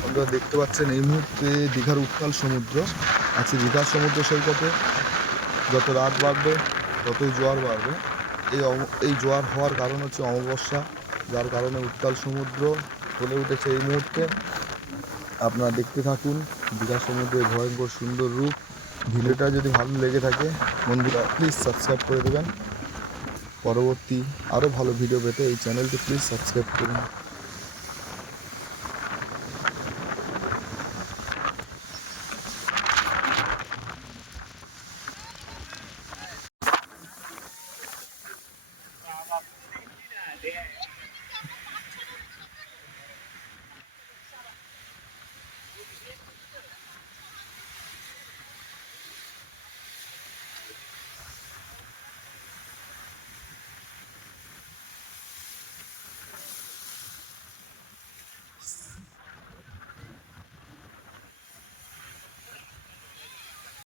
বন্ধুরা দেখতে পাচ্ছেন এই মুহূর্তে দীঘার উত্তাল সমুদ্র। আছে দীঘার সমুদ্র সৈকতে যত রাত বাড়বে, ততই জোয়ার বাড়বে। এই এই জোয়ার হওয়ার কারণ হচ্ছে অমাবস্যা, যার কারণে উত্তাল সমুদ্র চলে উঠেছে এই মুহূর্তে। আপনারা দেখতে থাকুন, দীঘা সমুদ্রের ভয়ঙ্কর সুন্দর রূপ। ভিডিওটা যদি ভালো লেগে থাকে, বন্ধুরা প্লিজ সাবস্ক্রাইব করে দেবেন। পরবর্তী আরও ভালো ভিডিও পেতে এই চ্যানেলটি প্লিজ সাবস্ক্রাইব করুন। yeah.